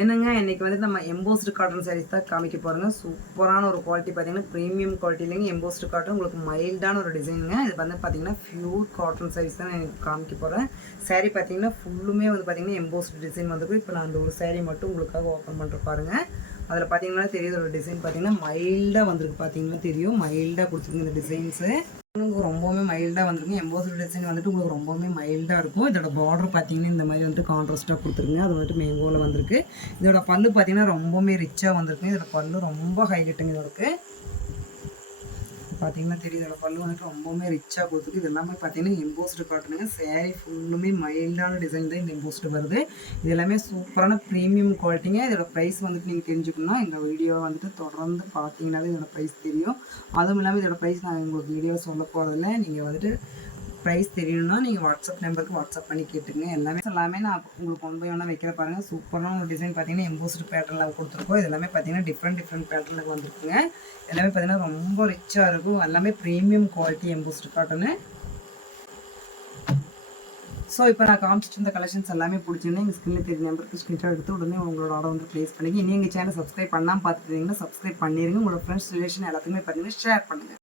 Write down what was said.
என்னங்க இன்றைக்கி வந்து நம்ம எம்போஸ்டு காட்டன் சாரீஸ் தான் காமிக்க போகிறோங்க. சூப்பரான ஒரு குவாலிட்டி பார்த்தீங்கன்னா ப்ரீமியம் குவாலிட்டிலேங்க எம்போஸ்டு காட்டன் உங்களுக்கு மைல்டான ஒரு டிசைனுங்க. இது வந்து பார்த்தீங்கன்னா பியூர் காட்டன் சாரீஸ் தான் நான் காமிக்க போகிறேன். சாரீ பார்த்தீங்கன்னா ஃபுல்லுமே வந்து பார்த்தீங்கன்னா எம்போஸ்டு டிசைன் வந்துருக்கு. இப்போ நான் அந்த ஒரு சாரீ மட்டும் உங்களுக்காக ஓப்பன் பண்ணுற பாருங்க. அதில் பார்த்தீங்கன்னா தெரியுது ஒரு டிசைன் பார்த்தீங்கன்னா மைல்டாக வந்திருக்கு. பார்த்தீங்கன்னா தெரியும் மைல்டாக கொடுத்துருக்கு இந்த டிசைன்ஸு. உங்களுக்கு ரொம்பவுமே மைல்டாக வந்துருக்கும். எம்போஸ்டு டிசைன் வந்துட்டு உங்களுக்கு ரொம்பவுமே மைல்டாக இருக்கும். இதோட பார்டர் பார்த்தீங்கன்னா இந்த மாதிரி வந்துட்டு கான்ட்ராஸ்ட்டாக கொடுத்துருங்க. அது வந்துட்டு மேங்கோவில் வந்திருக்கு. இதோட பல்லு பார்த்தீங்கன்னா ரொம்பவுமே ரிச்சாக வந்திருக்கு. இதோட பல்லு ரொம்ப ஹைலைட்டுங்க. இதோடக்கு பார்த்தீங்கன்னா தெரியும். இதோட பல்லு வந்துட்டு ரொம்பவுமே ரிச்சாக கொடுத்துருக்கு. இது எல்லாமே பார்த்தீங்கன்னா எம்போஸ்டு காட்டனுங்க. சேரீ ஃபுல்லுமே மைல்டான டிசைன் தான் இந்த எம்போஸ்டு வருது. இது எல்லாமே சூப்பரான ப்ரீமியம் குவாலிட்டிங்க. இதோட ப்ரைஸ் வந்துட்டு நீங்கள் தெரிஞ்சுக்கணும்னா இந்த வீடியோவை வந்துட்டு தொடர்ந்து பார்த்தீங்கன்னாவே இதோட ப்ரைஸ் தெரியும். அதுவும் இல்லாமல் இதோட ப்ரைஸ் நான் உங்களுக்கு வீடியோவில் சொல்ல போகிறதில்ல. நீங்கள் வந்துட்டு ப்ரைஸ் தெரியணும்னா நீங்கள் வாட்ஸ்அப் நம்பருக்கு வாட்ஸ்அப் பண்ணி கேட்டுங்க. எல்லாமே நான் உங்களுக்கு கொண்டு போய் ஒன்றா வைக்கிற பாருங்கள். சூப்பரான ஒரு டிசைன் பார்த்தீங்கன்னா எம்போஸ்டு பேட்டர்னில் கொடுத்துருக்கோம். இது எல்லாமே பார்த்தீங்கன்னா டிஃப்ரெண்ட் பேட்டர்னில் வந்திருக்குங்க. எல்லாமே பார்த்தீங்கன்னா ரொம்ப ரிச்சாக இருக்கும். எல்லாமே premium quality embossed cotton. So இப்போ நான் காமிச்சிட்டு இருந்த கலெக்ஷன்ஸ் எல்லாமே பிடிச்சிருந்தேன். எங்கள் ஸ்க்ரீனில் தெரிஞ்ச நம்பருக்கு ஸ்க்ரீன்ஷாட் எடுத்து உடனே உங்களோட ஆர்டர் வந்து ப்ளேஸ் பண்ணிங்க. இன்னும் எங்கள் சேனல் சப்ஸ்கிரைப் பண்ணாமல் பார்த்துட்டீங்கன்னா சப்ஸ்கிரைப் பண்ணிடுங்க. உங்களோட ஃப்ரெண்ட்ஸ் ரிலேஷன் எல்லாத்துக்குமே பார்த்தீங்கன்னா ஷேர் பண்ணுங்கள்.